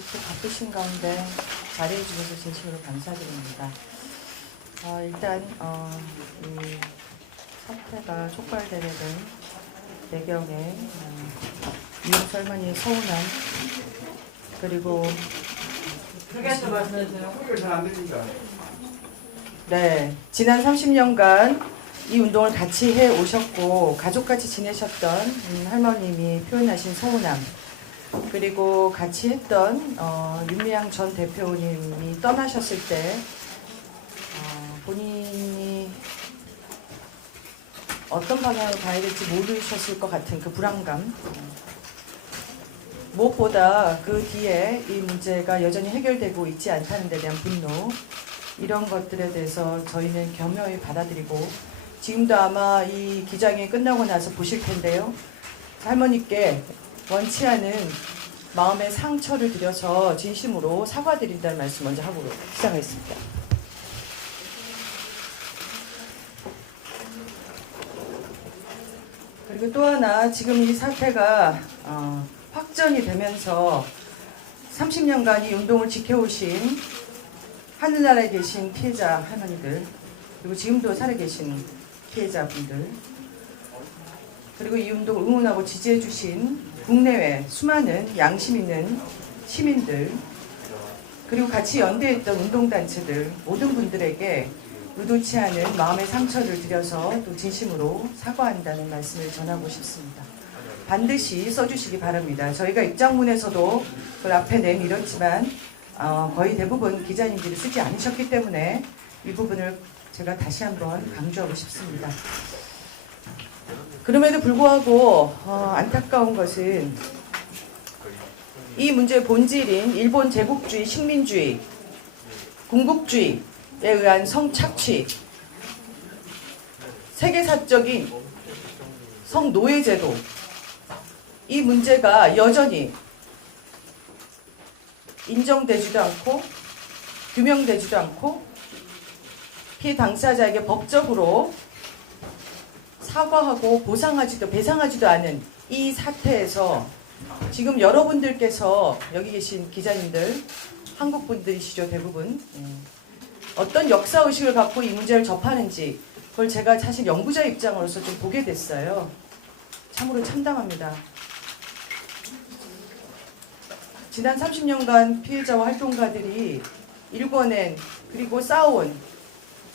이렇게 바쁘신 가운데 자리해 주셔서 진심으로 감사드립니다. 일단 이 사태가 촉발되게 된 배경에 이용수 할머니의 서운함, 그리고 크게서 말씀해주세요. 소리를 잘 안 들리니까. 네, 지난 30년간 이 운동을 같이 해 오셨고 가족같이 지내셨던 할머님이 표현하신 서운함, 그리고 같이 했던 윤미향 전 대표님이 떠나셨을 때 본인이 어떤 방향으로 가야 될지 모르셨을 것 같은 그 불안감, 무엇보다 그 뒤에 이 문제가 여전히 해결되고 있지 않다는 데 대한 분노, 이런 것들에 대해서 저희는 겸허히 받아들이고, 지금도 아마 이 기자회견이 끝나고 나서 보실 텐데요, 할머니께 원치 않은 마음의 상처를 드려서 진심으로 사과드린다는 말씀 먼저 하고 시작하겠습니다. 그리고 또 하나, 지금 이 사태가 확전이 되면서 30년간 이 운동을 지켜오신 하늘나라에 계신 피해자 할머니들, 그리고 지금도 살아계신 피해자분들, 그리고 이 운동을 응원하고 지지해 주신 국내외 수많은 양심 있는 시민들, 그리고 같이 연대했던 운동단체들, 모든 분들에게 의도치 않은 마음의 상처를 드려서 또 진심으로 사과한다는 말씀을 전하고 싶습니다. 반드시 써주시기 바랍니다. 저희가 입장문에서도 그걸 앞에 내밀었지만 거의 대부분 기자님들이 쓰지 않으셨기 때문에 이 부분을 제가 다시 한번 강조하고 싶습니다. 그럼에도 불구하고 안타까운 것은 이 문제의 본질인 일본 제국주의, 식민주의, 군국주의에 의한 성착취, 세계사적인 성노예제도, 이 문제가 여전히 인정되지도 않고 규명되지도 않고 피해 당사자에게 법적으로 사과하고 보상하지도 배상하지도 않은 이 사태에서 지금 여러분들께서, 여기 계신 기자님들, 한국 분들이시죠 대부분, 어떤 역사의식을 갖고 이 문제를 접하는지 그걸 제가 사실 연구자 입장으로서 좀 보게 됐어요. 참으로 참담합니다. 지난 30년간 피해자와 활동가들이 일궈낸, 그리고 쌓아온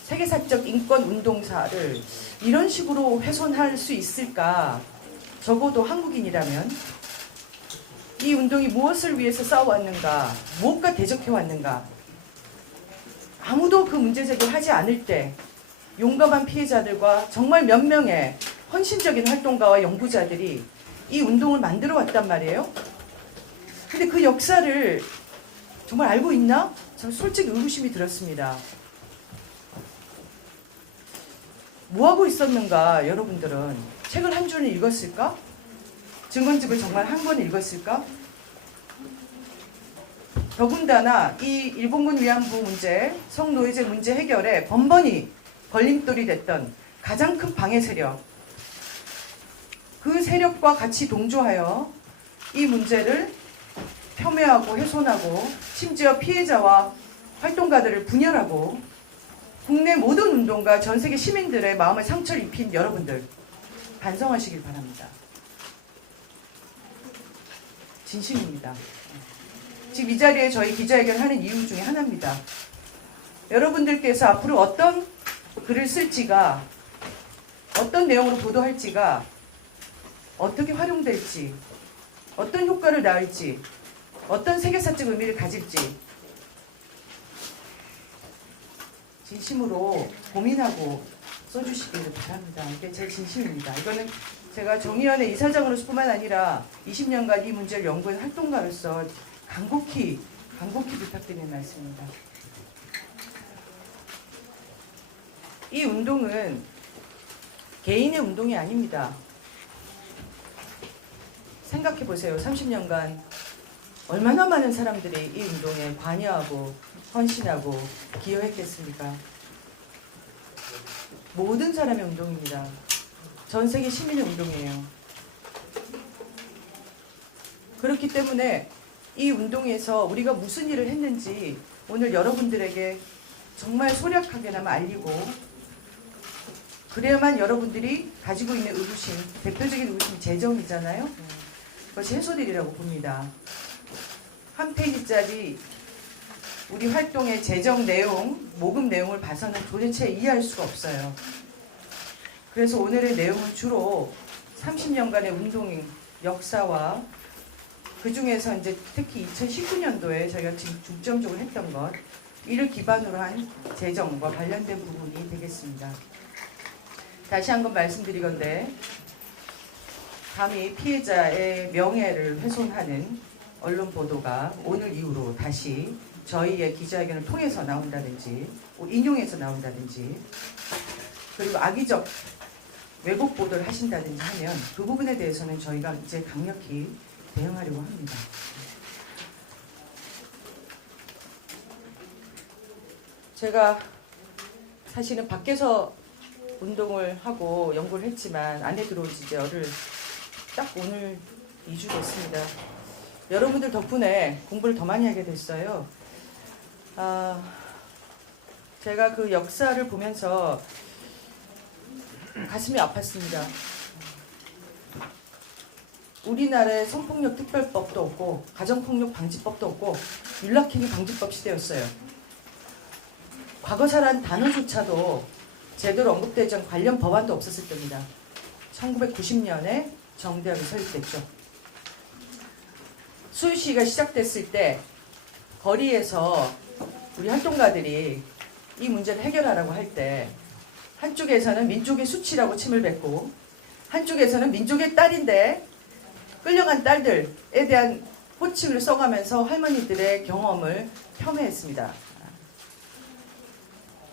세계사적 인권운동사를 이런 식으로 훼손할 수 있을까? 적어도 한국인이라면 이 운동이 무엇을 위해서 싸워왔는가, 무엇과 대적해왔는가, 아무도 그 문제 제기를 하지 않을 때 용감한 피해자들과 정말 몇 명의 헌신적인 활동가와 연구자들이 이 운동을 만들어 왔단 말이에요. 근데 그 역사를 정말 알고 있나? 저는 솔직히 의구심이 들었습니다. 뭐하고 있었는가? 여러분들은 책을 한 줄을 읽었을까? 증언집을 정말 한 권 읽었을까? 더군다나 이 일본군 위안부 문제, 성노예제 문제 해결에 번번이 걸림돌이 됐던 가장 큰 방해 세력, 그 세력과 같이 동조하여 이 문제를 폄훼하고 훼손하고 심지어 피해자와 활동가들을 분열하고 국내 모든 운동가, 전 세계 시민들의 마음에 상처를 입힌 여러분들, 반성하시길 바랍니다. 진심입니다. 지금 이 자리에 저희 기자회견을 하는 이유 중에 하나입니다. 여러분들께서 앞으로 어떤 글을 쓸지가, 어떤 내용으로 보도할지가 어떻게 활용될지, 어떤 효과를 낳을지, 어떤 세계사적 의미를 가질지 진심으로 고민하고 써주시기를 바랍니다. 이게 제 진심입니다. 이거는 제가 정의연의 이사장으로서 뿐만 아니라 20년간 이 문제를 연구한 활동가로서 간곡히 부탁드리는 말씀입니다. 이 운동은 개인의 운동이 아닙니다. 생각해 보세요. 30년간 얼마나 많은 사람들이 이 운동에 관여하고 헌신하고 기여했겠습니까? 모든 사람의 운동입니다. 전 세계 시민의 운동이에요. 그렇기 때문에 이 운동에서 우리가 무슨 일을 했는지 오늘 여러분들에게 정말 소략하게나마 알리고, 그래야만 여러분들이 가지고 있는 의구심, 대표적인 의구심이 재정이잖아요. 그것이 해소되리라고 봅니다. 한 페이지짜리 우리 활동의 재정 내용, 모금 내용을 봐서는 도대체 이해할 수가 없어요. 그래서 오늘의 내용은 주로 30년간의 운동 역사와 그 중에서 이제 특히 2019년도에 저희가 지금 중점적으로 했던 것, 이를 기반으로 한 재정과 관련된 부분이 되겠습니다. 다시 한번 말씀드리건대, 감히 피해자의 명예를 훼손하는 언론 보도가 오늘 이후로 다시 저희의 기자회견을 통해서 나온다든지 인용해서 나온다든지, 그리고 악의적 왜곡 보도를 하신다든지 하면 그 부분에 대해서는 저희가 이제 강력히 대응하려고 합니다. 제가 사실은 밖에서 운동을 하고 연구를 했지만 안에 들어온 지 이제 딱 오늘 2주 됐습니다. 여러분들 덕분에 공부를 더 많이 하게 됐어요. 제가 그 역사를 보면서 가슴이 아팠습니다. 우리나라에 성폭력 특별법도 없고 가정폭력 방지법도 없고 윤락행위 방지법 시대였어요. 과거사란 단어조차도 제대로 언급되지 않은 관련 법안도 없었을 때입니다. 1990년에 정대합이 설립됐죠. 수유시위가 시작됐을 때 거리에서 우리 활동가들이 이 문제를 해결하라고 할 때 한쪽에서는 민족의 수치라고 침을 뱉고 한쪽에서는 민족의 딸인데 끌려간 딸들에 대한 호칭을 써가면서 할머니들의 경험을 폄훼했습니다.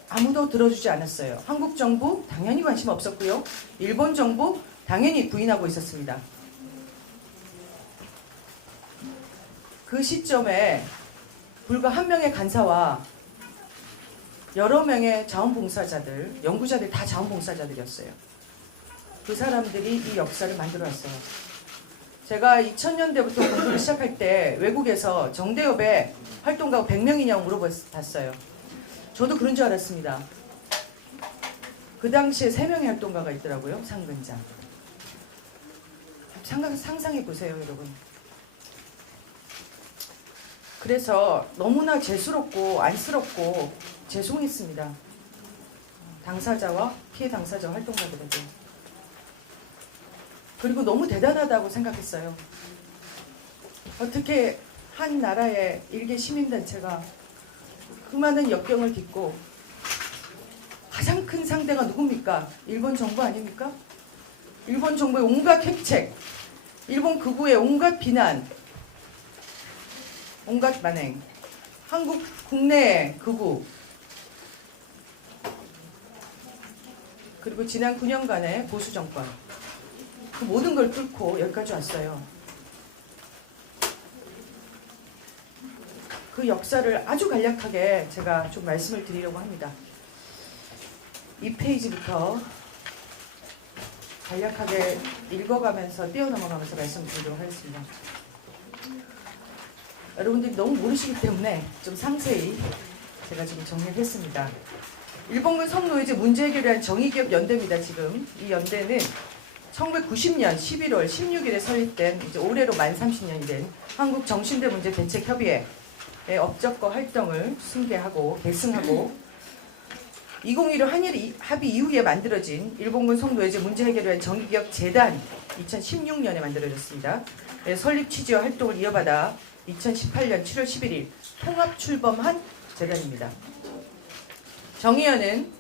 아무도 들어주지 않았어요. 한국 정부 당연히 관심 없었고요. 일본 정부 당연히 부인하고 있었습니다. 그 시점에 불과 한 명의 간사와 여러 명의 자원봉사자들, 연구자들 다 자원봉사자들이었어요. 그 사람들이 이 역사를 만들어왔어요. 제가 2000년대부터 공부를 시작할 때 외국에서 정대협에 활동가가 100명이냐고 물어봤어요. 저도 그런 줄 알았습니다. 그 당시에 3명의 활동가가 있더라고요. 상근장. 상상해 보세요, 여러분. 그래서 너무나 죄스럽고 안쓰럽고 죄송했습니다. 당사자와 피해 당사자 활동가들에게. 그리고 너무 대단하다고 생각했어요. 어떻게 한 나라의 일개 시민단체가 그 많은 역경을 딛고, 가장 큰 상대가 누굽니까? 일본 정부 아닙니까? 일본 정부의 온갖 획책, 일본 극우의 온갖 비난, 온갖 만행, 한국 국내의 극우, 그리고 지난 9년간의 보수 정권, 그 모든 걸 뚫고 여기까지 왔어요. 그 역사를 아주 간략하게 제가 좀 말씀을 드리려고 합니다. 이 페이지부터 간략하게 읽어가면서 뛰어넘어가면서 말씀드리도록 하겠습니다. 여러분들이 너무 모르시기 때문에 좀 상세히 제가 지금 정리를 했습니다. 일본군 성노예제 문제 해결을 위한 정의기업 연대입니다. 지금 이 연대는 1990년 11월 16일에 설립된, 이제 올해로 만 30년이 된 한국정신대 문제 대책협의회의 업적과 활동을 승계하고 계승하고 2015 한일 합의 이후에 만들어진 일본군 성노예제 문제 해결을 위한 정의기업 재단 2016년에 만들어졌습니다. 설립 취지와 활동을 이어받아 2018년 7월 11일 통합 출범한 재단입니다. 정의연은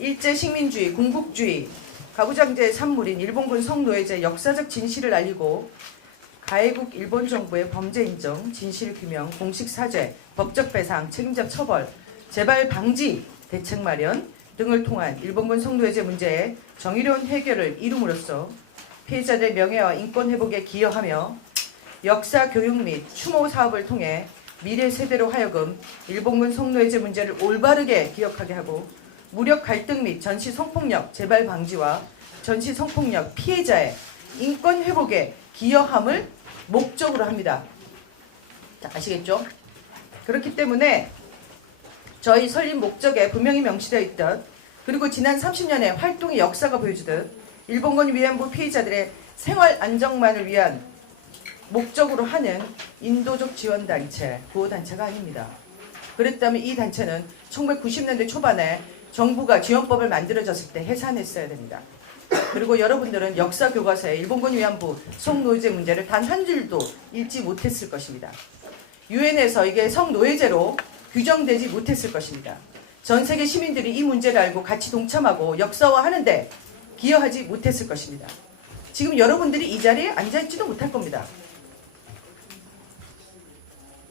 일제 식민주의, 군국주의, 가부장제의 산물인 일본군 성노예제 역사적 진실을 알리고 가해국 일본 정부의 범죄 인정, 진실 규명, 공식 사죄, 법적 배상, 책임자 처벌, 재발 방지, 대책 마련 등을 통한 일본군 성노예제 문제의 정의로운 해결을 이룸으로써 피해자들의 명예와 인권 회복에 기여하며 역사 교육 및 추모 사업을 통해 미래 세대로 하여금 일본군 성노예제 문제를 올바르게 기억하게 하고 무력 갈등 및 전시 성폭력 재발 방지와 전시 성폭력 피해자의 인권 회복에 기여함을 목적으로 합니다. 아시겠죠? 그렇기 때문에 저희 설립 목적에 분명히 명시되어 있듯, 그리고 지난 30년의 활동의 역사가 보여주듯 일본군 위안부 피해자들의 생활 안정만을 위한 목적으로 하는 인도적 지원단체, 구호단체가 아닙니다. 그랬다면 이 단체는 1990년대 초반에 정부가 지원법을 만들어졌을 때 해산했어야 됩니다. 그리고 여러분들은 역사 교과서에 일본군 위안부 성노예제 문제를 단 한 줄도 읽지 못했을 것입니다. 유엔에서 이게 성노예제로 규정되지 못했을 것입니다. 전 세계 시민들이 이 문제를 알고 같이 동참하고 역사화하는데 기여하지 못했을 것입니다. 지금 여러분들이 이 자리에 앉아있지도 못할 겁니다.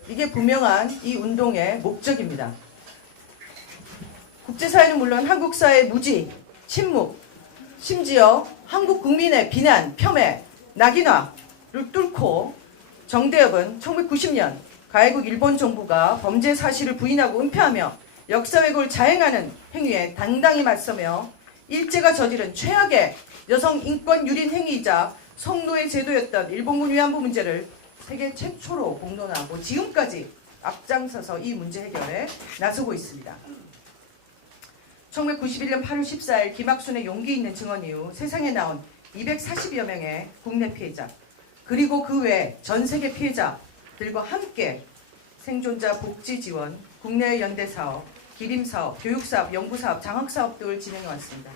이게 분명한 이 운동의 목적입니다. 국제사회는 물론 한국 사회의 무지, 침묵, 심지어 한국 국민의 비난, 폄훼, 낙인화를 뚫고 정대협은 1990년 가해국 일본 정부가 범죄 사실을 부인하고 은폐하며 역사 왜곡을 자행하는 행위에 당당히 맞서며 일제가 저지른 최악의 여성 인권 유린 행위이자 성노예 제도였던 일본군 위안부 문제를 세계 최초로 공론화하고 지금까지 앞장서서 이 문제 해결에 나서고 있습니다. 1991년 8월 14일 김학순의 용기 있는 증언 이후 세상에 나온 240여 명의 국내 피해자, 그리고 그 외 전 세계 피해자들과 함께 생존자 복지 지원, 국내 연대 사업, 기림 사업, 교육 사업, 연구 사업, 장학 사업 등을 진행해 왔습니다.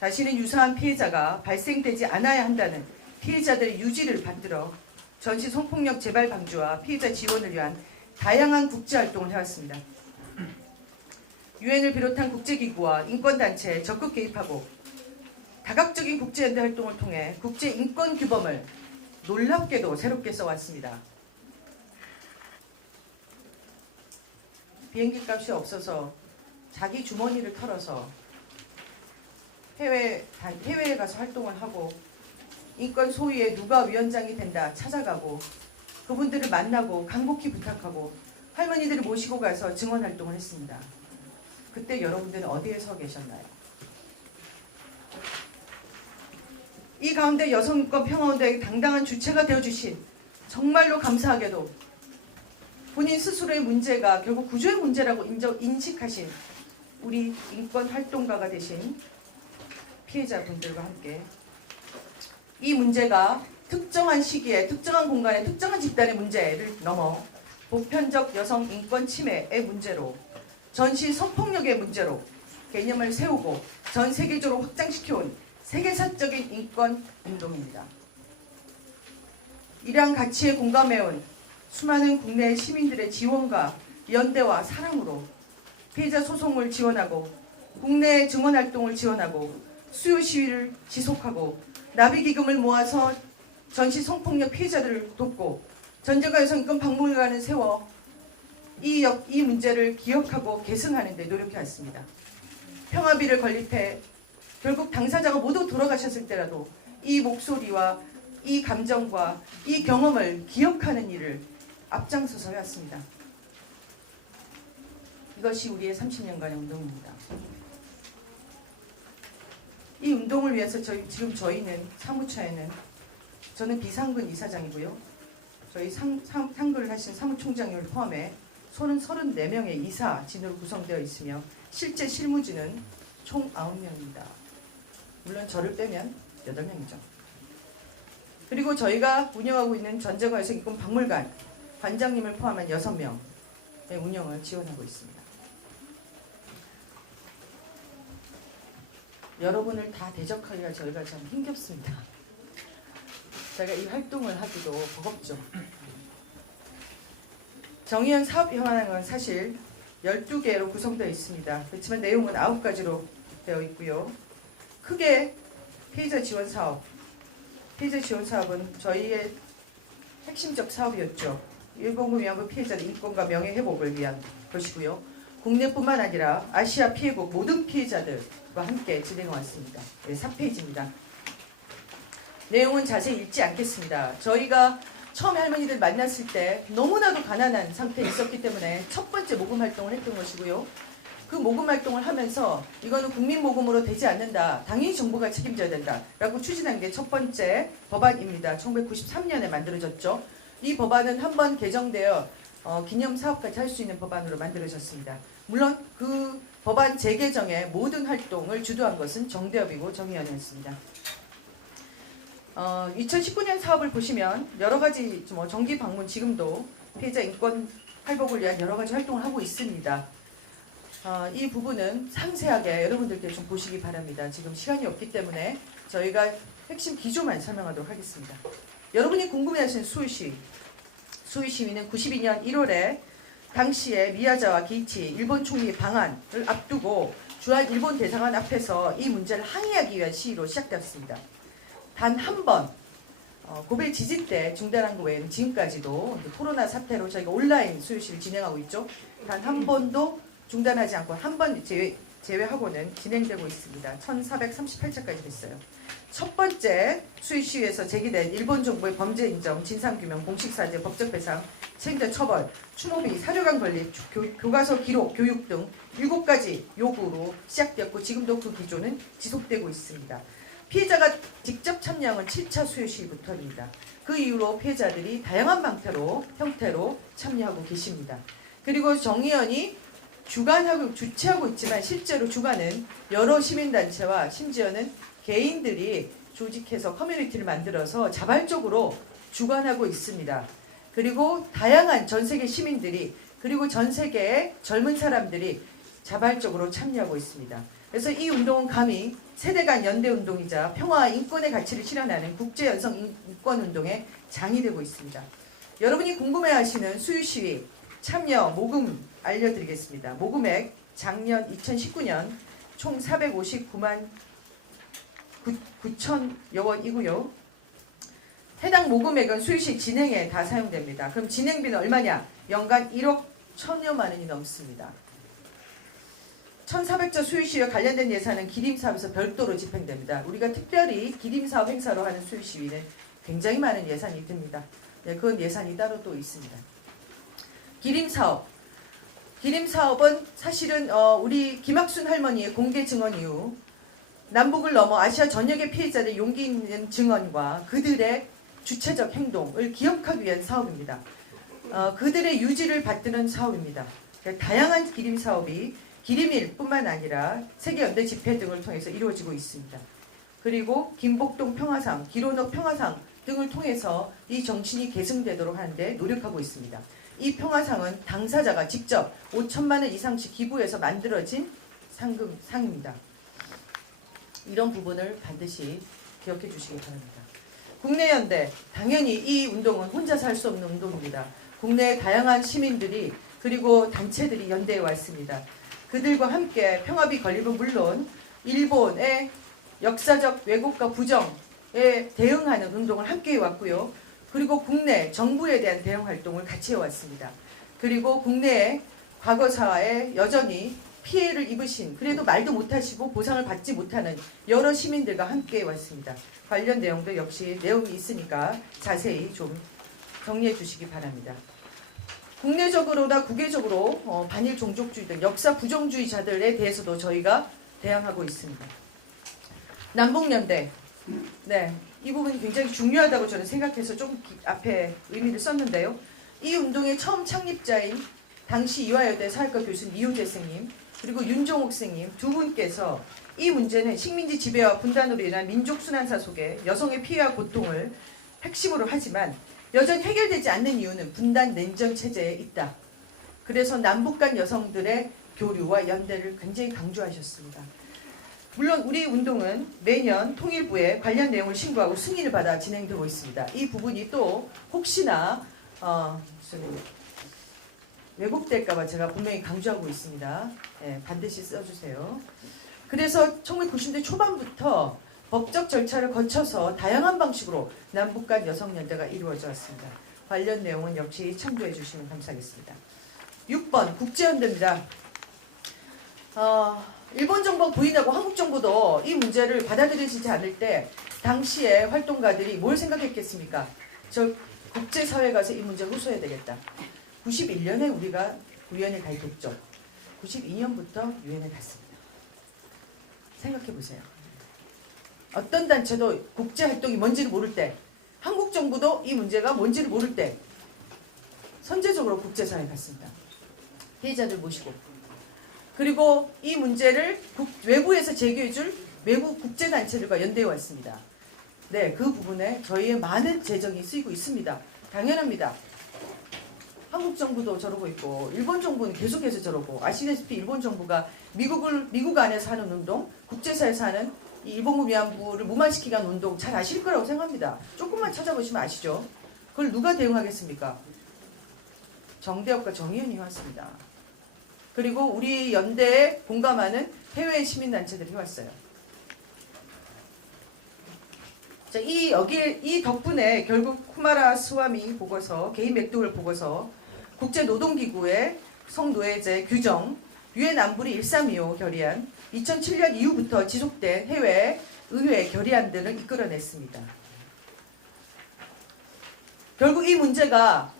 다시는 유사한 피해자가 발생되지 않아야 한다는 피해자들의 유지를 받들어 전시 성폭력 재발 방지와 피해자 지원을 위한 다양한 국제 활동을 해왔습니다. 유엔을 비롯한 국제기구와 인권단체에 적극 개입하고 다각적인 국제연대 활동을 통해 국제인권규범을 놀랍게도 새롭게 써왔습니다. 비행기 값이 없어서 자기 주머니를 털어서 해외에 가서 활동을 하고 인권 소위에 누가 위원장이 된다 찾아가고 그분들을 만나고 간곡히 부탁하고 할머니들을 모시고 가서 증언 활동을 했습니다. 그때 여러분들은 어디에 서 계셨나요? 이 가운데 여성인권 평화운동의 당당한 주체가 되어주신, 정말로 감사하게도 본인 스스로의 문제가 결국 구조의 문제라고 인식하신 우리 인권 활동가가 되신 피해자분들과 함께 이 문제가 특정한 시기에 특정한 공간에 특정한 집단의 문제를 넘어 보편적 여성 인권 침해의 문제로, 전시 성폭력의 문제로 개념을 세우고 전 세계적으로 확장시켜온 세계사적인 인권 운동입니다. 이러한 가치에 공감해온 수많은 국내 시민들의 지원과 연대와 사랑으로 피해자 소송을 지원하고 국내 증언 활동을 지원하고 수요 시위를 지속하고 나비기금을 모아서 전시 성폭력 피해자들을 돕고 전쟁과 여성인권 박물관을 세워 이 문제를 기억하고 계승하는 데 노력해왔습니다. 평화비를 건립해 결국 당사자가 모두 돌아가셨을 때라도 이 목소리와 이 감정과 이 경험을 기억하는 일을 앞장서서 해왔습니다. 이것이 우리의 30년간의 운동입니다. 이 운동을 위해서 지금 저희는 사무처에는, 저는 비상근 이사장이고요. 저희 상근을 하신 사무총장님을 포함해 손은 34명의 이사진으로 구성되어 있으며 실제 실무진은 총 9명입니다. 물론 저를 빼면 8명이죠. 그리고 저희가 운영하고 있는 전쟁과 여성인권 박물관 관장님을 포함한 6명의 운영을 지원하고 있습니다. 여러분을 다 대적하기가 저희가 참 힘겹습니다. 제가 이 활동을 하기도 버겁죠. 정의연 사업협안은 사실 12개로 구성되어 있습니다. 그렇지만 내용은 9가지로 되어 있고요. 크게 피해자 지원 사업, 피해자 지원 사업은 저희의 핵심적 사업이었죠. 일본군 위안부 피해자의 인권과 명예 회복을 위한 것이고요. 국내뿐만 아니라 아시아 피해국 모든 피해자들과 함께 진행해 왔습니다. 네, 4페이지입니다. 내용은 자세히 읽지 않겠습니다. 저희가 처음에 할머니들 만났을 때 너무나도 가난한 상태에 있었기 때문에 첫 번째 모금 활동을 했던 것이고요. 그 모금 활동을 하면서 이거는 국민 모금으로 되지 않는다. 당연히 정부가 책임져야 된다. 라고 추진한 게 첫 번째 법안입니다. 1993년에 만들어졌죠. 이 법안은 한 번 개정되어 기념 사업까지 할 수 있는 법안으로 만들어졌습니다. 물론 그 법안 재개정의 모든 활동을 주도한 것은 정대협이고 정의연이었습니다. 2019년 사업을 보시면 여러 가지 정기 방문 지금도 피해자 인권 회복을 위한 여러 가지 활동을 하고 있습니다. 이 부분은 상세하게 여러분들께 좀 보시기 바랍니다. 지금 시간이 없기 때문에 저희가 핵심 기조만 설명하도록 하겠습니다. 여러분이 궁금해하시는 수의 시위는 92년 1월에 당시에 미야자와 기이치 일본 총리 방한을 앞두고 주한 일본 대사관 앞에서 이 문제를 항의하기 위한 시위로 시작되었습니다. 단 한 번 고베 지진 때 중단한 것 외에는 지금까지도 코로나 사태로 저희가 온라인 수요시를 진행하고 있죠. 단 한 번도 중단하지 않고 한 번 제외하고는 진행되고 있습니다. 1438차까지 됐어요. 첫 번째 수요시위에서 제기된 일본 정부의 범죄 인정, 진상규명, 공식사죄, 법적 배상, 책임자 처벌, 추모비, 사료관 건립, 교과서 기록, 교육 등 7가지 요구로 시작되었고 지금도 그 기조는 지속되고 있습니다. 피해자가 직접 참여한 건 7차 수요시위부터입니다. 그 이후로 피해자들이 다양한 형태로 참여하고 계십니다. 그리고 정의연이 주관하고 주최하고 있지만 실제로 주관은 여러 시민단체와 심지어는 개인들이 조직해서 커뮤니티를 만들어서 자발적으로 주관하고 있습니다. 그리고 다양한 전 세계 시민들이 그리고 전 세계의 젊은 사람들이 자발적으로 참여하고 있습니다. 그래서 이 운동은 감히 세대 간 연대 운동이자 평화와 인권의 가치를 실현하는 국제 여성 인권 운동의 장이 되고 있습니다. 여러분이 궁금해하시는 수유시위 참여 모금 알려드리겠습니다. 모금액 작년 2019년 총 459만 9천여 원이고요. 해당 모금액은 수유시 진행에 다 사용됩니다. 그럼 진행비는 얼마냐? 연간 1억 1,000여만 원이 넘습니다. 1400자 수유시위와 관련된 예산은 기림사업에서 별도로 집행됩니다. 우리가 특별히 기림사업 행사로 하는 수유시위는 굉장히 많은 예산이 듭니다. 네, 그건 예산이 따로 또 있습니다. 기림사업은 사실은 우리 김학순 할머니의 공개 증언 이후 남북을 넘어 아시아 전역의 피해자들의 용기 있는 증언과 그들의 주체적 행동을 기억하기 위한 사업입니다. 그들의 유지를 받드는 사업입니다. 다양한 기림 사업이 기림일뿐만 아니라 세계연대 집회 등을 통해서 이루어지고 있습니다. 그리고 김복동 평화상, 기론옥 평화상 등을 통해서 이 정신이 계승되도록 하는데 노력하고 있습니다. 이 평화상은 당사자가 직접 5천만 원 이상씩 기부해서 만들어진 상입니다. 이런 부분을 반드시 기억해 주시기 바랍니다. 국내 연대, 당연히 이 운동은 혼자서 할 수 없는 운동입니다. 국내의 다양한 시민들이 그리고 단체들이 연대해 왔습니다. 그들과 함께 평화비 건립은 물론 일본의 역사적 왜곡과 부정에 대응하는 운동을 함께 해왔고요. 그리고 국내 정부에 대한 대응 활동을 같이 해왔습니다. 그리고 국내의 과거사에 여전히 피해를 입으신 그래도 말도 못하시고 보상을 받지 못하는 여러 시민들과 함께 해왔습니다. 관련 내용도 역시 내용이 있으니까 자세히 좀 정리해 주시기 바랍니다. 국내적으로나 국외적으로 반일 종족주의 등 역사 부정주의자들에 대해서도 저희가 대항하고 있습니다. 남북연대, 네, 이 부분이 굉장히 중요하다고 저는 생각해서 좀 앞에 의미를 썼는데요. 이 운동의 처음 창립자인 당시 이화여대 사회과 교수님 이호재 선생님 그리고 윤종옥 선생님 두 분께서 이 문제는 식민지 지배와 분단으로 인한 민족 순환사 속에 여성의 피해와 고통을 핵심으로 하지만 여전히 해결되지 않는 이유는 분단 냉전 체제에 있다. 그래서 남북 간 여성들의 교류와 연대를 굉장히 강조하셨습니다. 물론 우리 운동은 매년 통일부에 관련 내용을 신고하고 승인을 받아 진행되고 있습니다. 이 부분이 또 혹시나 왜곡될까봐 제가 분명히 강조하고 있습니다. 네, 반드시 써주세요. 그래서 1990년대 초반부터 법적 절차를 거쳐서 다양한 방식으로 남북 간 여성연대가 이루어져 왔습니다. 관련 내용은 역시 참조해 주시면 감사하겠습니다. 6번 국제연대입니다. 일본 정부가 부인하고 한국 정부도 이 문제를 받아들이지 않을 때 당시에 활동가들이 뭘 생각했겠습니까? 저 국제사회 가서 이 문제 호소해야 되겠다. 91년에 우리가 유엔에 가입했죠. 92년부터 유엔에 갔습니다. 생각해 보세요. 어떤 단체도 국제활동이 뭔지를 모를 때 한국 정부도 이 문제가 뭔지를 모를 때 선제적으로 국제사회에 갔습니다. 피해자들 모시고. 그리고 이 문제를 외부에서 제기해줄 외부 국제단체들과 연대해 왔습니다. 네, 그 부분에 저희의 많은 재정이 쓰이고 있습니다. 당연합니다. 한국 정부도 저러고 있고 일본 정부는 계속해서 저러고 아시다시피 일본 정부가 미국 안에서 하는 운동, 국제사회에서 하는 이 일본군 위안부를 무마시키기 위한 운동 잘 아실 거라고 생각합니다. 조금만 찾아보시면 아시죠? 그걸 누가 대응하겠습니까? 정대협과 정의연이 해왔습니다. 그리고 우리 연대에 공감하는 해외 시민단체들이 해왔어요. 자, 이 덕분에 결국 쿠마라 스와미 보고서, 개인 맥도웰 보고서, 국제노동기구의 성노예제 규정, 유엔 안보리 1325 결의안, 2007년 이후부터 지속된 해외 의회 결의안들을 이끌어냈습니다. 결국 이 문제가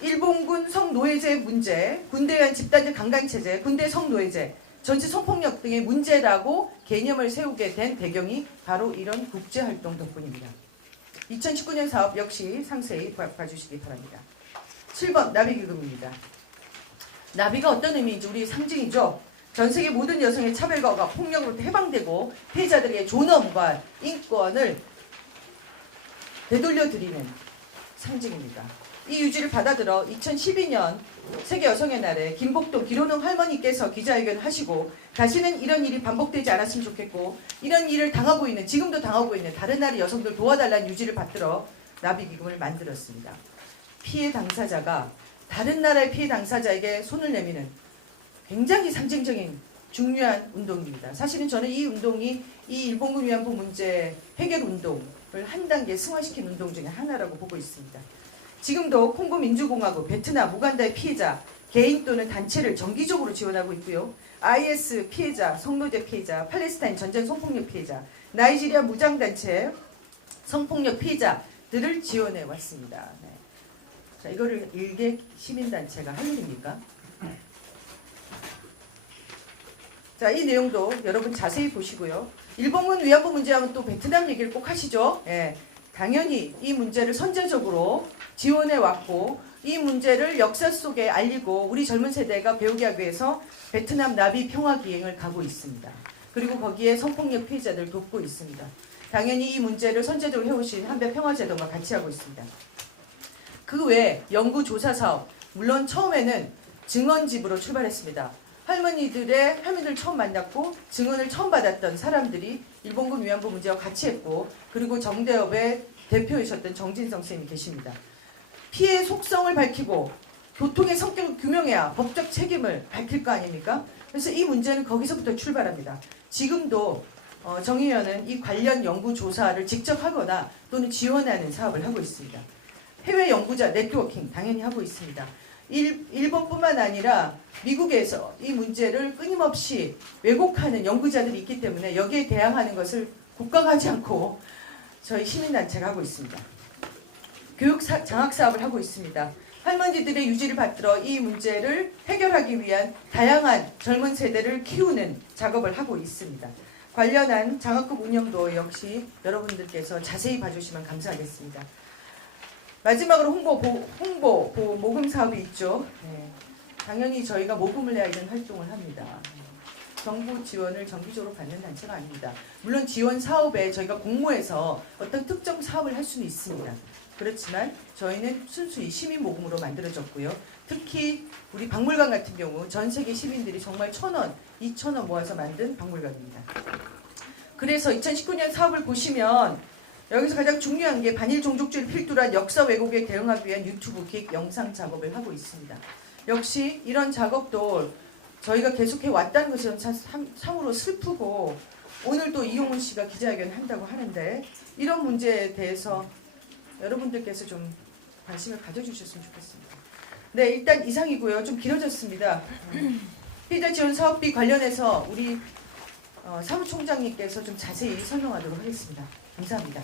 일본군 성노예제 문제, 군대에 의한 집단적 강간체제, 군대 성노예제, 전체 성폭력 등의 문제라고 개념을 세우게 된 배경이 바로 이런 국제활동 덕분입니다. 2019년 사업 역시 상세히 봐주시기 바랍니다. 7번 나비기금입니다. 나비가 어떤 의미인지 우리의 상징이죠. 전 세계 모든 여성의 차별과 폭력으로부터 해방되고 피해자들에게 존엄과 인권을 되돌려드리는 상징입니다. 이 유지를 받아들어 2012년 세계 여성의 날에 김복동 기로농 할머니께서 기자회견을 하시고 다시는 이런 일이 반복되지 않았으면 좋겠고 이런 일을 당하고 있는 지금도 당하고 있는 다른 나라의 여성들 도와달라는 유지를 받들어 나비기금을 만들었습니다. 피해 당사자가 다른 나라의 피해 당사자에게 손을 내미는 굉장히 상징적인 중요한 운동입니다. 사실은 저는 이 운동이 이 일본군 위안부 문제 해결 운동을 한 단계 승화시킨 운동 중에 하나라고 보고 있습니다. 지금도 콩고 민주공화국, 베트남, 우간다의 피해자, 개인 또는 단체를 정기적으로 지원하고 있고요. IS 피해자, 성노제 피해자, 팔레스타인 전쟁 성폭력 피해자, 나이지리아 무장단체 성폭력 피해자들을 지원해 왔습니다. 네. 자, 이거를 일개 시민단체가 할 일입니까? 자, 이 내용도 여러분 자세히 보시고요. 일본군 위안부 문제하면 또 베트남 얘기를 꼭 하시죠. 예. 당연히 이 문제를 선제적으로 지원해 왔고 이 문제를 역사 속에 알리고 우리 젊은 세대가 배우게 하기 위해서 베트남 나비 평화기행을 가고 있습니다. 그리고 거기에 성폭력 피해자들 돕고 있습니다. 당연히 이 문제를 선제적으로 해오신 한배 평화제도가 같이 하고 있습니다. 그 외에 연구조사 사업, 물론 처음에는 증언집으로 출발했습니다. 할머니들 처음 만났고 증언을 처음 받았던 사람들이 일본군 위안부 문제와 같이 했고 그리고 정대협의 대표이셨던 정진성 쌤이 계십니다. 피해 속성을 밝히고 교통의 성격을 규명해야 법적 책임을 밝힐 거 아닙니까? 그래서 이 문제는 거기서부터 출발합니다. 지금도 정의연은 이 관련 연구조사를 직접 하거나 또는 지원하는 사업을 하고 있습니다. 해외 연구자 네트워킹 당연히 하고 있습니다. 일본뿐만 아니라 미국에서 이 문제를 끊임없이 왜곡하는 연구자들이 있기 때문에 여기에 대항하는 것을 국가가 하지 않고 저희 시민단체가 하고 있습니다. 교육 장학사업을 하고 있습니다. 할머니들의 유지를 받들어 이 문제를 해결하기 위한 다양한 젊은 세대를 키우는 작업을 하고 있습니다. 관련한 장학금 운영도 역시 여러분들께서 자세히 봐주시면 감사하겠습니다. 마지막으로 홍보, 모금 사업이 있죠. 네. 당연히 저희가 모금을 내야 이런 활동을 합니다. 정부 지원을 정기적으로 받는 단체가 아닙니다. 물론 지원 사업에 저희가 공모해서 어떤 특정 사업을 할 수는 있습니다. 그렇지만 저희는 순수히 시민 모금으로 만들어졌고요. 특히 우리 박물관 같은 경우 전 세계 시민들이 정말 1,000원, 2,000원 모아서 만든 박물관입니다. 그래서 2019년 사업을 보시면 여기서 가장 중요한 게 반일 종족주의를 필두로 한 역사 왜곡에 대응하기 위한 유튜브 기획 영상 작업을 하고 있습니다. 역시 이런 작업도 저희가 계속해 왔다는 것은 참으로 슬프고 오늘도 이용훈 씨가 기자회견 한다고 하는데 이런 문제에 대해서 여러분들께서 좀 관심을 가져주셨으면 좋겠습니다. 네, 일단 이상이고요. 좀 길어졌습니다. 피해자 지원 사업비 관련해서 우리 사무총장님께서 좀 자세히 설명하도록 하겠습니다. 감사합니다.